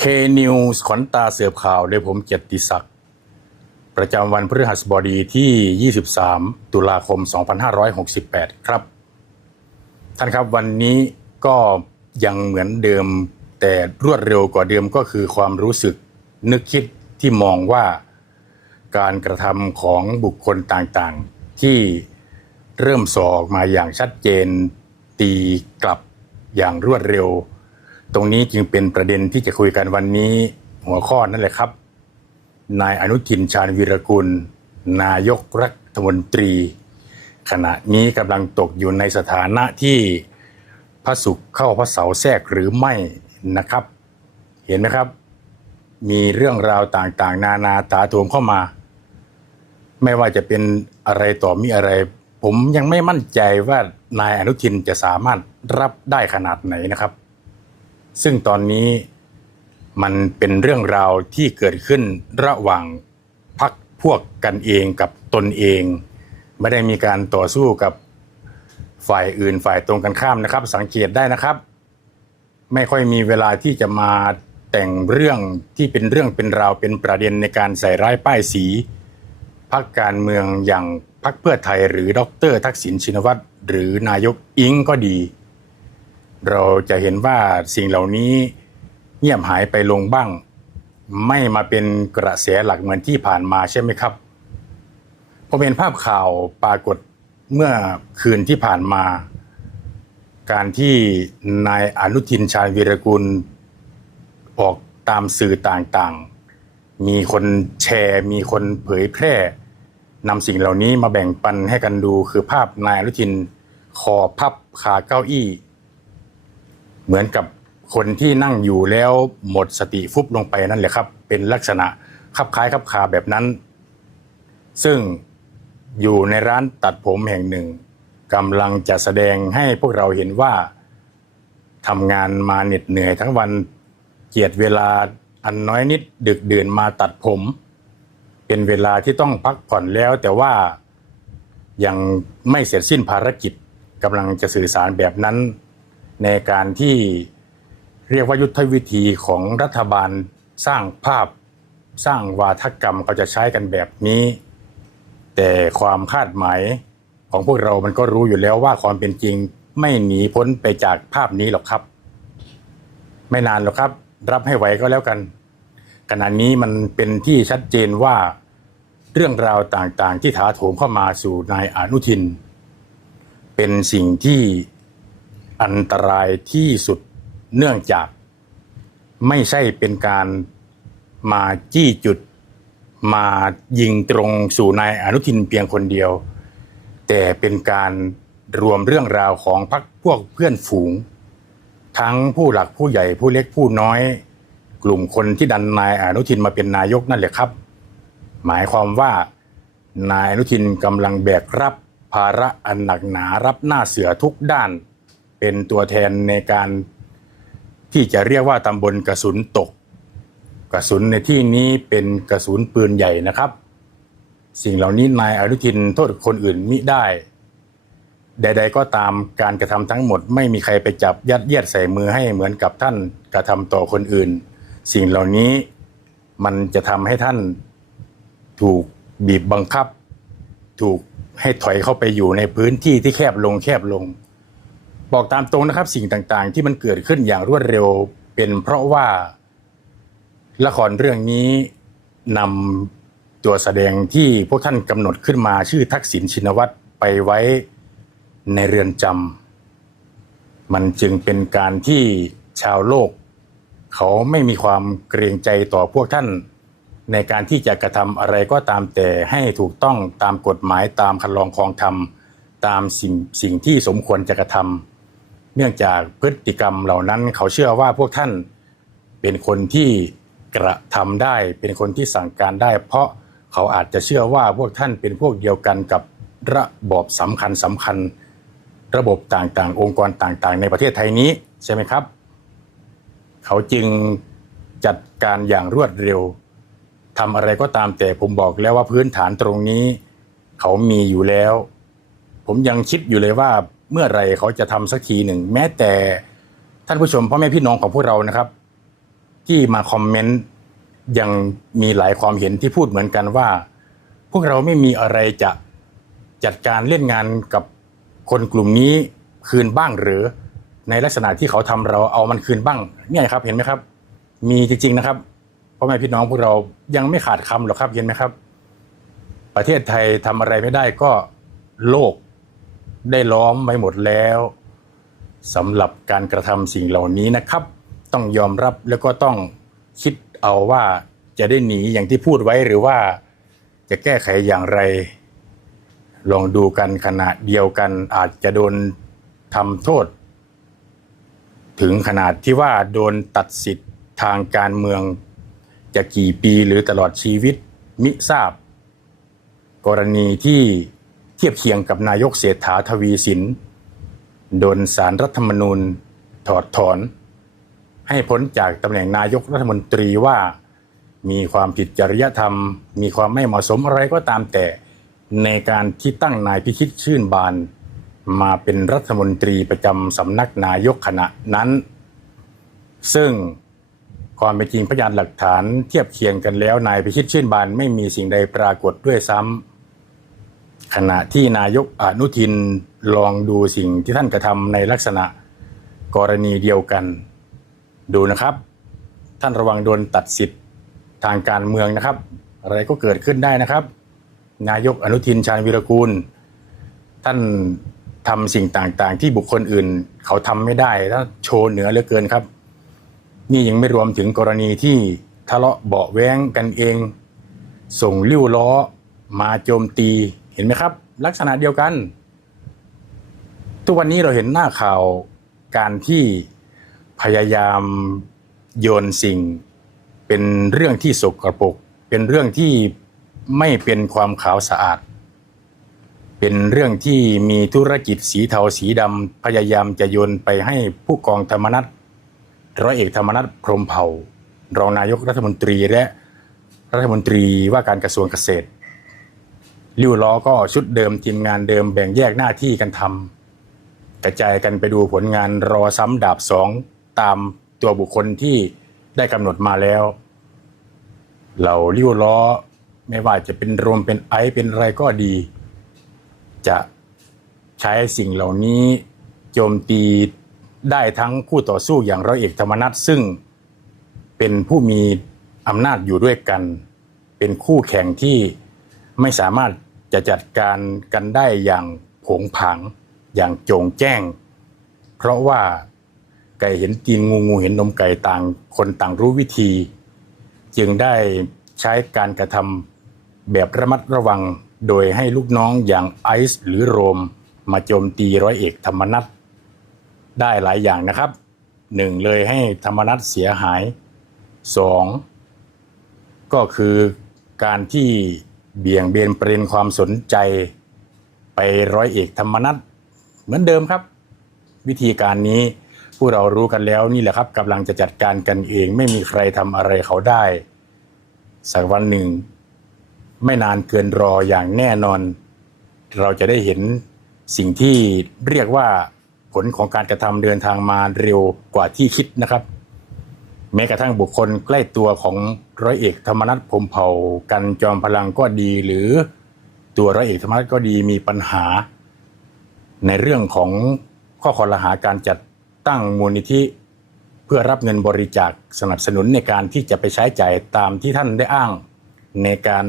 เคนิวส์ขวัญตาเสือบข่าวโดยผมเกียรติศักดิ์ประจำวันพฤหัสบดีที่ 23 ตุลาคม 2568 ครับ ท่านครับวันนี้ก็ยังเหมือนเดิมแต่รวดเร็วกว่าเดิมก็คือความรู้สึกนึกคิดที่มองว่าการกระทำของบุคคลต่างๆ ที่เริ่มสอออกมาอย่างชัดเจนตีกลับอย่างรวดเร็ว ตรงนี้จึงเป็นประเด็นที่จะคุยกันวันนี้หัวข้อนั่นแหละครับ นายอนุทินชาญวีรกุล นายกรัฐมนตรี ขณะนี้กำลังตกอยู่ในสถานะที่พระศุกร์เข้าพระเสาแทรกหรือไม่นะครับ เห็นไหมครับ มีเรื่องราวต่างๆ นานาตาโถมเข้ามา ไม่ว่าจะเป็นอะไรต่อมีอะไร ผมยังไม่มั่นใจว่านายอนุทินจะสามารถรับได้ขนาดไหนนะครับ ซึ่งตอนนี้มันเป็นเรื่องราวที่เกิดขึ้นระหว่างพักพวกกันเองกับตนเอง ไม่ได้มีการต่อสู้กับฝ่ายอื่นฝ่ายตรงกันข้ามนะครับ สังเกตได้นะครับ ไม่ค่อยมีเวลาที่จะมาแต่งเรื่องที่เป็นเรื่องเป็นราวเป็นประเด็นในการใส่ร้ายป้ายสีพักการเมืองอย่างพักเพื่อไทยหรือดร ทักษิณชินวัตรหรือนายกอิงก็ดี เราจะเห็นว่าสิ่งเหล่านี้เงียบหายไปลงบ้าง ไม่มาเป็นกระแสหลักเหมือนที่ผ่านมาใช่ไหมครับผมเห็นภาพข่าวปรากฏเมื่อคืนที่ผ่านมา การที่นายอนุทินชาญวีรกุล ออกตามสื่อต่างๆ มีคนแชร์ มีคนเผยแพร่นำสิ่งเหล่านี้มาแบ่งปันให้กันดูคือภาพนายอนุทินคอพับคาเก้าอี้ เหมือนกับคนที่นั่งอยู่แล้วหมดสติฟุบลงไปนั่นแหละครับ เป็นลักษณะคับคล้ายคับคาแบบนั้น ซึ่งอยู่ในร้านตัดผมแห่งหนึ่งกำลังจะแสดงให้พวกเราเห็นว่าทำงานมาเหน็ดเหนื่อยทั้งวันเกียดเวลาอันน้อยนิดดึกดื่นมาตัดผม เป็นเวลาที่ต้องพักผ่อนแล้วแต่ว่ายังไม่เสร็จสิ้นภารกิจกำลังจะสื่อสารแบบนั้น ในการที่เรียกว่ายุทธวิธีของรัฐบาลสร้างภาพสร้างวาทกรรมเขาจะใช้กันแบบนี้ แต่ความคาดหมายของพวกเรามันก็รู้อยู่แล้วว่าความเป็นจริงไม่หนีพ้นไปจากภาพนี้หรอกครับ ไม่นานหรอกครับ รับให้ไหวก็แล้วกันขณะนี้มันเป็นที่ชัดเจนว่าเรื่องราวต่างๆ ที่ถาโถมเข้ามาสู่นายอนุทิน เป็นสิ่งที่ อันตรายที่สุดเนื่องจาก ไม่ใช่เป็นการมาจี้จุด มายิงตรงสู่นายอนุทินเพียงคนเดียว แต่เป็นการรวมเรื่องราวของพรรคพวกเพื่อนฝูง ทั้งผู้หลักผู้ใหญ่ผู้เล็กผู้น้อย กลุ่มคนที่ดันนายอนุทินมาเป็นนายกนั่นแหละครับ หมายความว่านายอนุทินกำลังแบกรับภาระอันหนักหนารับหน้าเสือทุกด้าน เป็นตัวแทนในการที่จะเรียกว่าตำบลกระสุนตก กระสุนในที่นี้เป็นกระสุนปืนใหญ่นะครับ สิ่งเหล่านี้นายอนุทินโทษคนอื่นมิได้ ใด ๆ ก็ตามการกระทำทั้งหมด ไม่มีใครไปจับยัดเยียดใส่มือให้เหมือนกับท่านกระทำต่อคนอื่น สิ่งเหล่านี้มันจะทำให้ท่านถูกบีบบังคับ ถูกให้ถอยเข้าไปอยู่ในพื้นที่ที่แคบลงแคบลง บอกตามตรงนะครับสิ่งต่างๆ ที่มันเกิดขึ้นอย่างรวดเร็วเป็นเพราะว่าละครเรื่องนี้นำตัวแสดงที่พวกท่านกำหนดขึ้นมาชื่อทักษิณชินวัตรไปไว้ในเรือนจำมันจึงเป็นการที่ชาวโลก เขาไม่มีความเกรงใจต่อพวกท่าน ในการที่จะกระทำอะไรก็ตามแต่ให้ถูกต้องตามกฎหมายตามคันลองคองธรรมตามสิ่งสิ่งที่สมควรจะกระทำ เนื่องจากพฤติกรรมเหล่านั้นเขาเชื่อว่าพวกท่านเป็นคนที่กระทำได้เป็นคนที่สั่งการได้ เพราะเขาอาจจะเชื่อว่าพวกท่านเป็นพวกเดียวกันกับระบอบสำคัญสำคัญระบบต่างๆ องค์กรต่างๆ ในประเทศไทยนี้ใช่ไหมครับ เขาจึงจัดการอย่างรวดเร็วทำอะไรก็ตามแต่ผมบอกแล้วว่าพื้นฐานตรงนี้ เขามีอยู่แล้ว ผมยังคิดอยู่เลยว่า เมื่อไรเขาจะทำสักทีหนึ่ง แม้แต่ท่านผู้ชมพ่อแม่พี่น้องของพวกเรานะครับ ที่มาคอมเมนต์ยังมีหลายความเห็นที่พูดเหมือนกันว่า พวกเราไม่มีอะไรจะจัดการเล่นงานกับคนกลุ่มนี้คืนบ้างหรือในลักษณะที่เขาทำเราเอามันคืนบ้าง เนี่ยครับเห็นไหมครับ มีจริงๆนะครับพ่อแม่พี่น้องพวกเรายังไม่ขาดคำหรอกครับเห็นไหมครับ ประเทศไทยทำอะไรไม่ได้ก็โลก ได้ล้อมไว้หมดแล้วสำหรับการกระทำสิ่งเหล่านี้นะครับ ต้องยอมรับแล้วก็ต้องคิดเอาว่าจะได้หนีอย่างที่พูดไว้หรือว่าจะแก้ไขอย่างไร ลองดูกันขณะเดียวกันอาจจะโดนทำโทษ ถึงขนาดที่ว่าโดนตัดสิทธิ์ทางการเมืองจะกี่ปีหรือตลอดชีวิตมิทราบ กรณีที่ เทียบเคียงกับนายกเศรษฐาทวีสินโดนสารรัฐธรรมนูญถอดถอน ให้พ้นจากตำแหน่งนายกรัฐมนตรีว่ามีความผิดจริยธรรม มีความไม่เหมาะสมอะไรก็ตามแต่ในการที่ตั้งนายพิชิตชื่นบาน มาเป็นรัฐมนตรีประจำสำนักนายกขณะนั้น ซึ่งความเป็นจริงพยานหลักฐานเทียบเคียงกันแล้วนายพิชิตชื่นบานไม่มีสิ่งใดปรากฏด้วยซ้ำ ขณะที่นายกอนุทินลองดูสิ่งที่ท่านกระทำในลักษณะกรณีเดียวกัน ดูนะครับ ท่านระวังโดนตัดสิทธิ์ทางการเมืองนะครับ อะไรก็เกิดขึ้นได้นะครับ นายกอนุทินชาญวีรกูล ท่านทำสิ่งต่างๆ ที่บุคคลอื่น เขาทำไม่ได้แล้วโชว์เหนือเหลือเกินครับ นี่ยังไม่รวมถึงกรณีที่ทะเลาะเบาะแว้งกันเอง ส่งลิ้วล้อมาโจมตี เห็นไหมครับ ลักษณะเดียวกัน ทุกวันนี้เราเห็นหน้าข่าวการที่พยายามโยนสิ่ง เป็นเรื่องที่สกรปรกเป็นเรื่องที่ไม่เป็นความขาวสะอาด เป็นเรื่องที่มีธุรกิจสีเทาสีดำพยายามจะโยนไปให้ผู้กองธรรมนัฐร้อยเอกธรรมนัฐพรหมเผ่ารองนายกรัฐมนตรีและรัฐมนตรีว่าการกระทรวงเกษตร ริ้วล้อก็ชุดเดิมทีมงานเดิมแบ่งแยกหน้าที่กันทำกระจายกันไปดูผลงานรอซ้ำดาบสองตามตัวบุคคลที่ได้กำหนดมาแล้วเหล่าริ้วล้อไม่ว่าจะเป็นรวมเป็นไอเป็นอะไรก็ดี จะใช้สิ่งเหล่านี้โจมตีได้ทั้งคู่ต่อสู้อย่างร้อยเอกธรรมนัฐซึ่งเป็นผู้มีอำนาจอยู่ด้วยกัน เป็นคู่แข่งที่ไม่สามารถ จะจัดการกันได้อย่างผงผางอย่างโจงแจ้ง เพราะว่าไก่เห็นตีนงูงูเห็นนมไก่ต่างคนต่างรู้วิธี จึงได้ใช้การกระทำแบบระมัดระวังโดยให้ลูกน้องอย่างไอซ์หรือโรม มาโจมตีร้อยเอกธรรมนัฐได้หลายอย่างนะครับหนึ่งเลยให้ธรรมนัฐเสียหายสองก็คือการที่ เบี่ยงเบนประเด็นความสนใจไปร้อยเอกธรรมนัฐเหมือนเดิมครับ วิธีการนี้ผู้เรารู้กันแล้วนี่แหละครับกำลังจะจัดการกันเอง ไม่มีใครทำอะไรเขาได้ สักวันหนึ่ง ไม่นานเกินรออย่างแน่นอน เราจะได้เห็นสิ่งที่เรียกว่าผลของการกระทำเดินทางมาเร็วกว่าที่คิดนะครับ แม้กระทั่งบุคคลใกล้ตัวของร้อยเอกธรรมนัฐพมเผ่ากันจอมพลังก็ดีหรือตัวร้อยเอกธรรมนัฐก็ดีมีปัญหา ในเรื่องของข้อคอรหาการจัดตั้งมูลนิธิเพื่อรับเงินบริจาคสนับสนุนในการที่จะไปใช้จ่ายตามที่ท่านได้อ้าง ในการ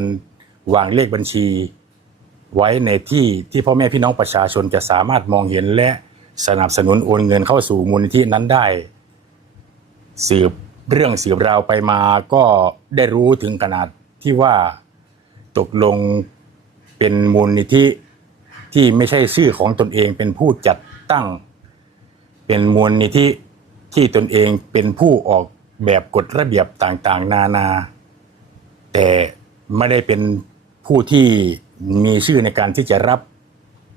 วางเลขบัญชี ไว้ในที่ที่พ่อแม่พี่น้องประชาชนจะสามารถมองเห็นและสนับสนุนโอนเงินเข้าสู่มูลนิธินั้นได้สืบ เรื่องสืบราวไปมาก็ได้รู้ถึงขนาดที่ว่าตกลงเป็นมูลนิธิที่ไม่ใช่ชื่อของตนเองเป็นผู้จัดตั้ง เป็นมูลนิธิที่ตนเองเป็นผู้ออกแบบกฎระเบียบต่างๆ นานา แต่ไม่ได้เป็นผู้ที่มีชื่อในการที่จะรับ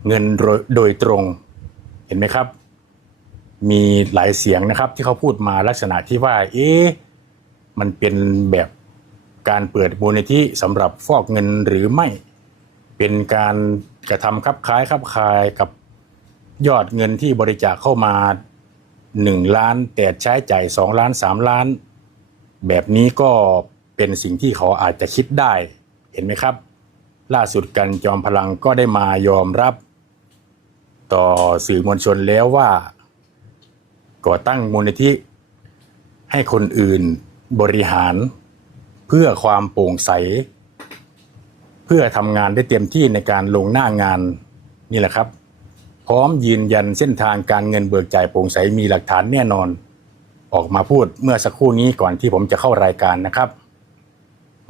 เงินโดยตรงเห็นไหมครับ มีหลายเสียงนะครับ ที่เขาพูดมาลักษณะที่ว่า เอ๊ะมันเป็นแบบการเปิดมูลนิธิสำหรับฟอกเงินหรือไม่ เป็นการกระทำคับคล้ายคับคายกับยอดเงินที่บริจาคเข้ามา 1 ล้าน แต่ใช้จ่าย2ล้าน 3 ล้าน แบบนี้ก็เป็นสิ่งที่เขาอาจจะคิดได้เห็นไหมครับ ล่าสุดกันจอมพลังก็ได้มายอมรับ ต่อสื่อมวลชนแล้วว่า ก่อตั้งมูลนิธิ ให้คนอื่นบริหาร เพื่อความโปร่งใส เพื่อทำงานได้เต็มที่ในการลงหน้างานนี่แหละครับ พร้อมยืนยันเส้นทางการเงินเบิกจ่ายโปร่งใสมีหลักฐานแน่นอน ออกมาพูดเมื่อสักครู่นี้ก่อนที่ผมจะเข้ารายการนะครับ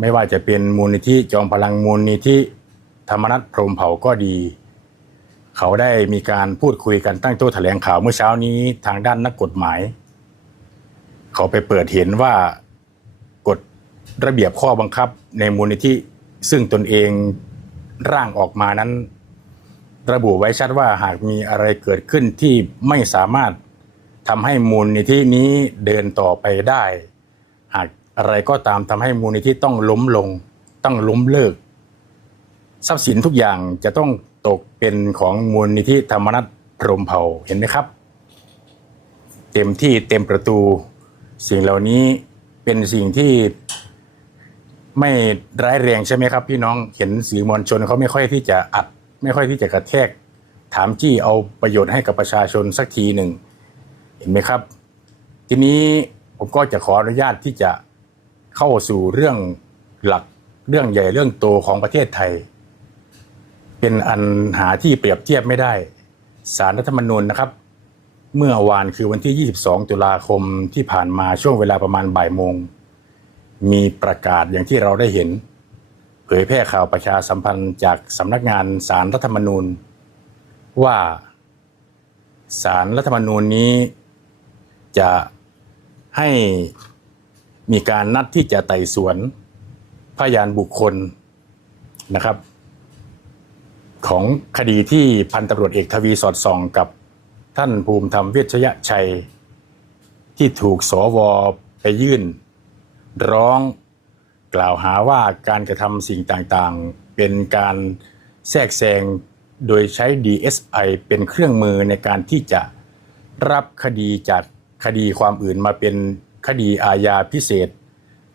ไม่ว่าจะเป็นมูลนิธิจอมพลังมูลนิธิธรรมนัฐพรมเผ่าก็ดี เขาได้มีการพูดคุยกันตั้งโต๊ะแถลงข่าวเมื่อเช้านี้ทางด้านนักกฎหมาย เขาไปเปิดเห็นว่ากฎระเบียบข้อบังคับในมูลนิธิซึ่งตนเองร่างออกมานั้น ระบุไว้ชัดว่าหากมีอะไรเกิดขึ้นที่ไม่สามารถทำให้มูลนิธินี้เดินต่อไปได้ หากอะไรก็ตามทำให้มูลนิธิต้องล้มลง ต้องล้มเลิก ทรัพย์สินทุกอย่างจะต้อง ตกเป็นของมูลนิธิธรรมนัฐพรมเผ่าเห็นไหมครับ เต็มที่เต็มประตู สิ่งเหล่านี้เป็นสิ่งที่ไม่ร้ายแรงใช่ไหมครับ พี่น้องเห็นสื่อมวลชนเขาไม่ค่อยที่จะอัด ไม่ค่อยที่จะกระแทก ถามจี้เอาประโยชน์ให้กับประชาชนสักทีหนึ่ง เห็นไหมครับ ทีนี้ผมก็จะขออนุญาตที่จะเข้าสู่เรื่องหลักเรื่องใหญ่เรื่องโตของประเทศไทย เป็นอันหาที่เปรียบเทียบไม่ได้สารรัฐธรรมนูญนะครับ เมื่อวานคือวันที่ 22 ตุลาคมที่ผ่านมาช่วงเวลาประมาณบ่ายโมง มีประกาศอย่างที่เราได้เห็น เผยแพร่ข่าวประชาสัมพันธ์จากสำนักงานสารรัฐธรรมนูญ ว่าสารรัฐธรรมนูญนี้จะให้มีการนัดที่จะไต่สวนพยานบุคคลนะครับ ของคดีที่พันตำรวจเอกทวีสอดส่องกับท่านภูมิธรรมเวชยชัย ที่ถูกสวไปยื่น ร้องกล่าวหาว่าการกระทำสิ่งต่างๆ เป็นการแทรกแซงโดยใช้ DSI เป็นเครื่องมือในการที่จะรับคดีจากคดีความอื่นมาเป็นคดีอาญาพิเศษ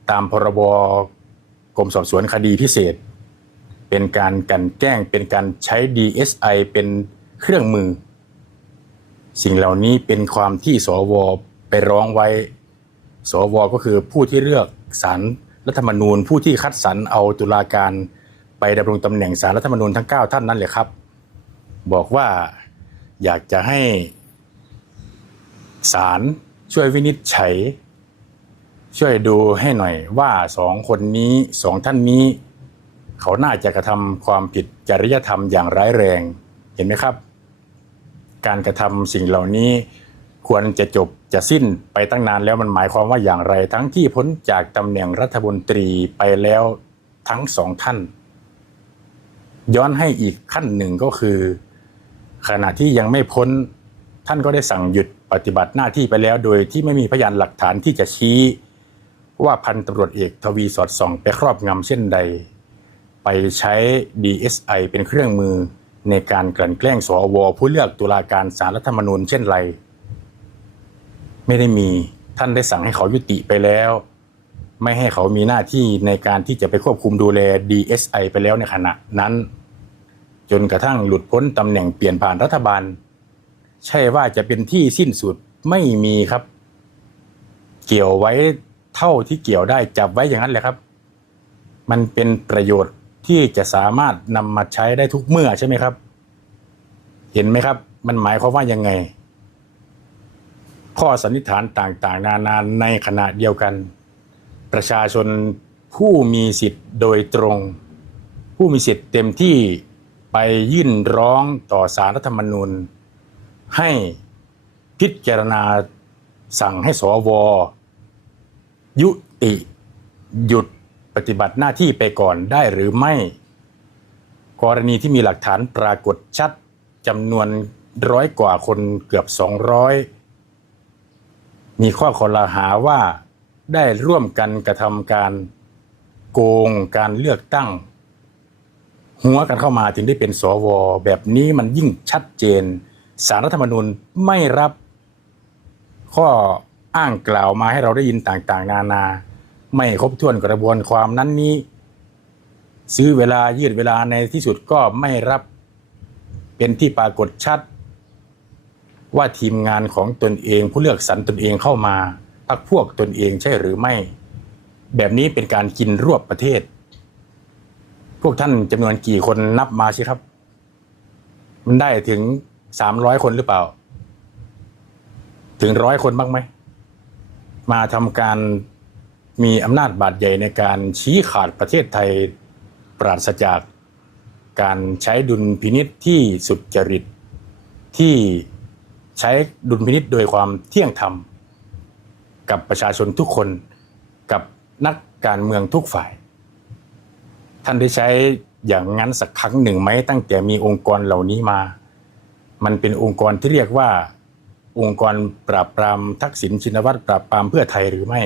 ตามพรบกรมสอบสวนคดีพิเศษ เป็นการกันแกล้งเป็นการใช้ DSI เป็นเครื่องมือ สิ่งเหล่านี้เป็นความที่สวไปร้องไว้ สวก็คือผู้ที่เลือกสารรัฐธรรมนูญ ผู้ที่คัดสรรเอาตุลาการไปดำรงตำแหน่งสารรัฐธรรมนูญทั้ง 9 ท่านนั้นเลยครับ บอกว่าอยากจะให้ศาลช่วยวินิจฉัย ช่วยดูให้หน่อยว่าสองคนนี้สองท่านนี้ เขาน่าจะกระทำความผิดจริยธรรมอย่างร้ายแรง เห็นไหมครับ การกระทำสิ่งเหล่านี้ควรจะจบจะสิ้นไปตั้งนานแล้วมันหมายความว่าอย่างไร ทั้งที่พ้นจากตำแหน่งรัฐมนตรีไปแล้วทั้งสองท่าน ย้อนให้อีกขั้นหนึ่งก็คือ ขณะที่ยังไม่พ้นท่านก็ได้สั่งหยุดปฏิบัติหน้าที่ไปแล้ว โดยที่ไม่มีพยานหลักฐานที่จะชี้ ว่าพันตำรวจเอกทวีสอดส่อง ไปครอบงำเช่นใด ไปใช้ DSI เป็นเครื่องมือในการกลั่นแกล้งสวผู้เลือกตุลาการสารรัฐธรรมนูญเช่นไร ไม่ได้มีท่านได้สั่งให้เขายุติไปแล้ว ไม่ให้เขามีหน้าที่ในการที่จะไปควบคุมดูแล DSI ไปแล้วในขณะนั้น จนกระทั่งหลุดพ้นตำแหน่งเปลี่ยนผ่านรัฐบาล ใช่ว่าจะเป็นที่สิ้นสุดไม่มีครับ เกี่ยวไว้เท่าที่เกี่ยวได้จับไว้อย่างนั้นแหละครับ มันเป็นประโยชน์ ที่จะสามารถนำมาใช้ได้ทุกเมื่อใช่ไหมครับ เห็นไหมครับ มันหมายความว่ายังไง ข้อสันนิษฐานต่างๆ นานาในขณะเดียวกัน ประชาชนผู้มีสิทธิ์โดยตรง ผู้มีสิทธิ์เต็มที่ไปยื่นร้องต่อสารรัฐธรรมนูญ ให้พิจารณาสั่งให้สวยุติหยุด ปฏิบัติหน้าที่ไปก่อนได้หรือไม่ กรณีที่มีหลักฐานปรากฏชัดจำนวนร้อยกว่าคนเกือบ 200 มีข้อคอรหาว่าได้ร่วมกันกระทำการโกงการเลือกตั้ง หัวกันเข้ามาถึงได้เป็นสวแบบนี้มันยิ่งชัดเจน สารรัฐธรรมนูญไม่รับข้ออ้างกล่าวมาให้เราได้ยินต่างๆ นานา ไม่ครบถ้วนกระบวนความนั้นนี้ ซื้อเวลายืดเวลาในที่สุดก็ไม่รับเป็นที่ปรากฏชัด ว่าทีมงานของตนเอง ผู้เลือกสรรตนเองเข้ามาพักพวกตนเองใช่หรือไม่ แบบนี้เป็นการกินรวบประเทศ พวกท่านจำนวนกี่คนนับมาสิครับ มันได้ถึงสามร้อยคนหรือเปล่า ถึงร้อยคนบ้างไหม มาทำการ มีอำนาจบาดใหญ่ในการชี้ขาดประเทศไทยปราศจากการใช้ดุลพินิษที่สุดจริต ที่ใช้ดุลพินิษโดยความเที่ยงธรรม กับประชาชนทุกคนกับนักการเมืองทุกฝ่าย ท่านได้ใช้อย่างนั้นสักครั้งหนึ่งไหมตั้งแต่มีองค์กรเหล่านี้มา มันเป็นองค์กรที่เรียกว่า องค์กรปราบปรามทักษิณชินวัตรปราบปรามเพื่อไทยหรือไม่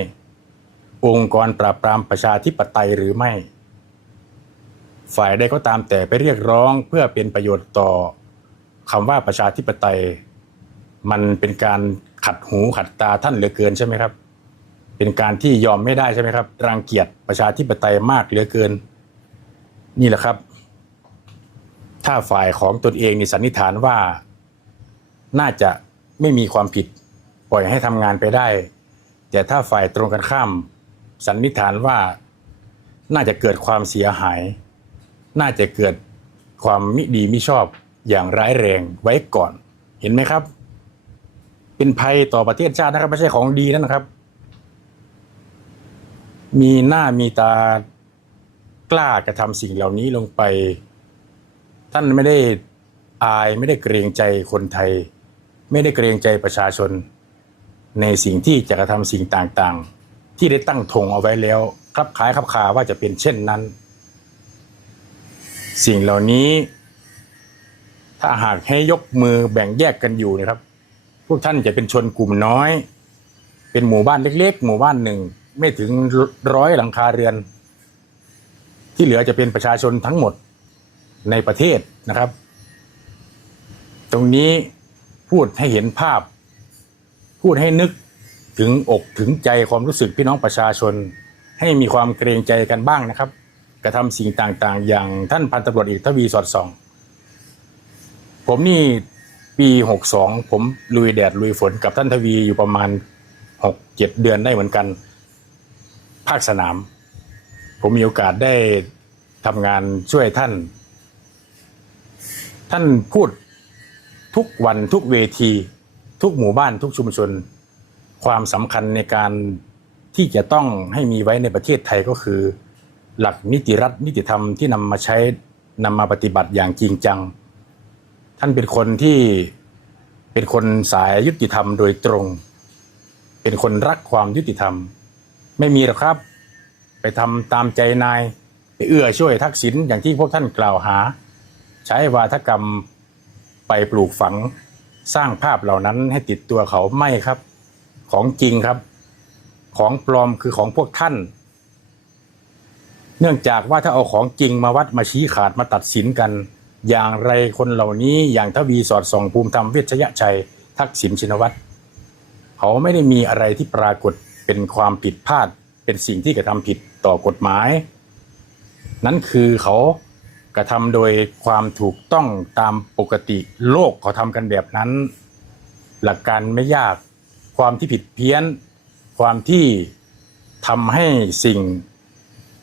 องค์กรปราบปรามประชาธิปไตยหรือไม่ ฝ่ายใดก็ตามแต่ไปเรียกร้องเพื่อเป็นประโยชน์ต่อคำว่าประชาธิปไตย มันเป็นการขัดหูขัดตาท่านเหลือเกินใช่ไหมครับ เป็นการที่ยอมไม่ได้ใช่ไหมครับ รังเกียจประชาธิปไตยมากเหลือเกิน นี่แหละครับ ถ้าฝ่ายของตนเองนี่สันนิษฐานว่า น่าจะไม่มีความผิด ปล่อยให้ทำงานไปได้ แต่ถ้าฝ่ายตรงกันข้าม สันนิษฐานว่าน่าจะเกิดความเสียหาย น่าจะเกิดความมิดีมิชอบอย่างร้ายแรงไว้ก่อน เห็นไหมครับ เป็นภัยต่อประเทศชาตินะครับ ไม่ใช่ของดีนั่นนะครับ มีหน้ามีตากล้ากระทำสิ่งเหล่านี้ลงไป ท่านไม่ได้อายไม่ได้เกรงใจคนไทย ไม่ได้เกรงใจประชาชน ในสิ่งที่จะกระทำสิ่งต่างๆ ที่ได้ตั้งธงเอาไว้แล้วครับขายครับคาว่าจะเป็นเช่นนั้น สิ่งเหล่านี้ ถ้าหากให้ยกมือแบ่งแยกกันอยู่นะครับ พวกท่านจะเป็นชนกลุ่มน้อย เป็นหมู่บ้านเล็ก ๆ หมู่บ้านหนึ่ง ไม่ถึงร้อยหลังคาเรือน ที่เหลือจะเป็นประชาชนทั้งหมดในประเทศนะครับ ตรงนี้พูดให้เห็นภาพ พูดให้นึก ถึงอกถึงใจความรู้สึกพี่น้องประชาชน ให้มีความเกรงใจกันบ้างนะครับ กระทำสิ่งต่างๆ อย่างท่านพันตำรวจเอกทวีสอดส่อง ผมนี่ปีหกสองผมลุยแดดลุยฝนกับท่านทวีอยู่ประมาณหกเจ็ดเดือนได้เหมือนกัน ภาคสนาม ผมมีโอกาสได้ทำงานช่วยท่าน ท่านพูดทุกวันทุกเวที ทุกหมู่บ้านทุกชุมชน ความสำคัญในการที่จะต้องให้มีไว้ในประเทศไทยก็คือ หลักนิติรัฐนิติธรรมที่นำมาใช้นำมาปฏิบัติอย่างจริงจัง ท่านเป็นคนที่เป็นคนสายยุติธรรมโดยตรง เป็นคนรักความยุติธรรม ไม่มีหรอกครับ ไปทำตามใจนาย ไปเอื้อช่วยทักษิณอย่างที่พวกท่านกล่าวหา ใช้วาทกรรมไปปลูกฝังสร้างภาพเหล่านั้นให้ติดตัวเขาไม่ครับ ของจริงครับ ของปลอมคือของพวกท่าน เนื่องจากว่าถ้าเอาของจริงมาวัดมาชี้ขาดมาตัดสินกัน อย่างไรคนเหล่านี้อย่างทวีสอดส่องภูมิธรรมเวชยชัย ทักษิณชินวัตรเขาไม่ได้มีอะไรที่ปรากฏเป็นความผิดพลาด เป็นสิ่งที่กระทำผิดต่อกฎหมาย นั่นคือเขากระทำโดยความถูกต้องตามปกติโลกเขาทำกันแบบนั้น หลักการไม่ยาก ความที่ผิดเพี้ยน ความที่ทำให้สิ่ง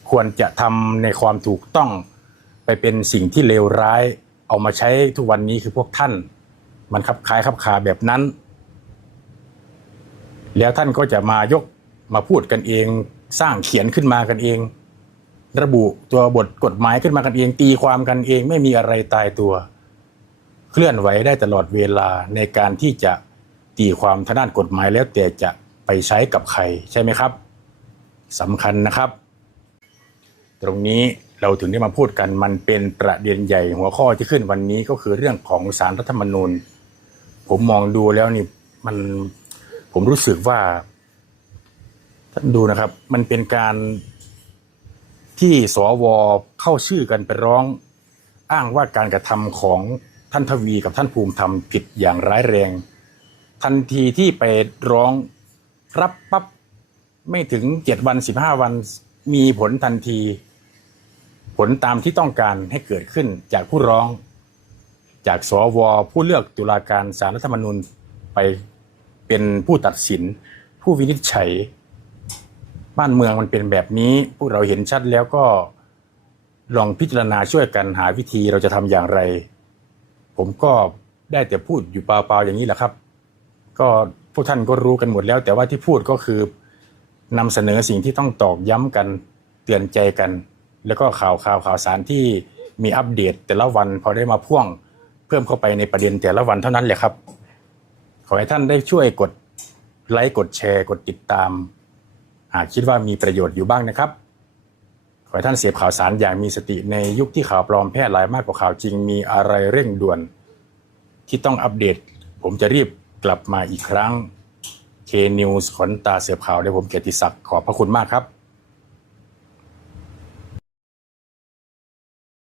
ควรจะทำในความถูกต้องไปเป็นสิ่งที่เลวร้าย เอามาใช้ทุกวันนี้คือพวกท่าน มันคับคล้ายคับคาแบบนั้น แล้วท่านก็จะมายกมาพูดกันเอง สร้างเขียนขึ้นมากันเอง ระบุตัวบทกฎหมายขึ้นมากันเอง ตีความกันเองไม่มีอะไรตายตัว เคลื่อนไหวได้ตลอดเวลาในการที่จะ ตีความทางด้านกฎหมายแล้วแต่จะไปใช้กับใครใช่ไหมครับสำคัญนะครับ ตรงนี้เราถึงได้มาพูดกันมันเป็นประเด็นใหญ่หัวข้อที่ขึ้นวันนี้ก็คือเรื่องของสารรัฐธรรมนูญ ผมมองดูแล้วนี่มันผมรู้สึกว่าท่านดูนะครับ มันเป็นการที่สวเข้าชื่อกันไปร้อง อ้างว่าการกระทำของท่านทวีกับท่านภูมิธรรมผิดอย่างร้ายแรง ทันทีที่ไปร้องรับปั๊บไม่ถึงเจ็ดวันสิบห้าวันมีผลทันที ผลตามที่ต้องการให้เกิดขึ้นจากผู้ร้อง จากสวผู้เลือกตุลาการสารรัฐธรรมนูญไปเป็นผู้ตัดสิน ผู้วินิจฉัย บ้านเมืองมันเป็นแบบนี้ พวกเราเห็นชัดแล้วก็ลองพิจารณาช่วยกันหาวิธีเราจะทำอย่างไร ผมก็ได้แต่พูดอยู่เปล่าๆอย่างนี้แหละครับ ก็พวกท่านก็รู้กันหมดแล้ว แต่ว่าที่พูดก็คือนำเสนอสิ่งที่ต้องตอกย้ำกันเตือนใจกัน แล้วก็ข่าวข่าวข่าวสารที่มีอัปเดต แต่ละวันพอได้มาพ่วงเพิ่มเข้าไปในประเด็นแต่ละวันเท่านั้นแหละครับ ขอให้ท่านได้ช่วยกดไลค์กดแชร์กดติดตาม หากคิดว่ามีประโยชน์อยู่บ้างนะครับ ขอให้ท่านเสพข่าวสารอย่างมีสติในยุคที่ข่าวปลอมแพร่หลายมากกว่าข่าวจริงมีอะไรเร่งด่วน ที่ต้องอัปเดต ผมจะรีบ กลับมาอีกครั้งเคนิวส์ขนตาเสือข่าวไดยผมเกียรติศักดิ์ขอบพระคุณมากครับ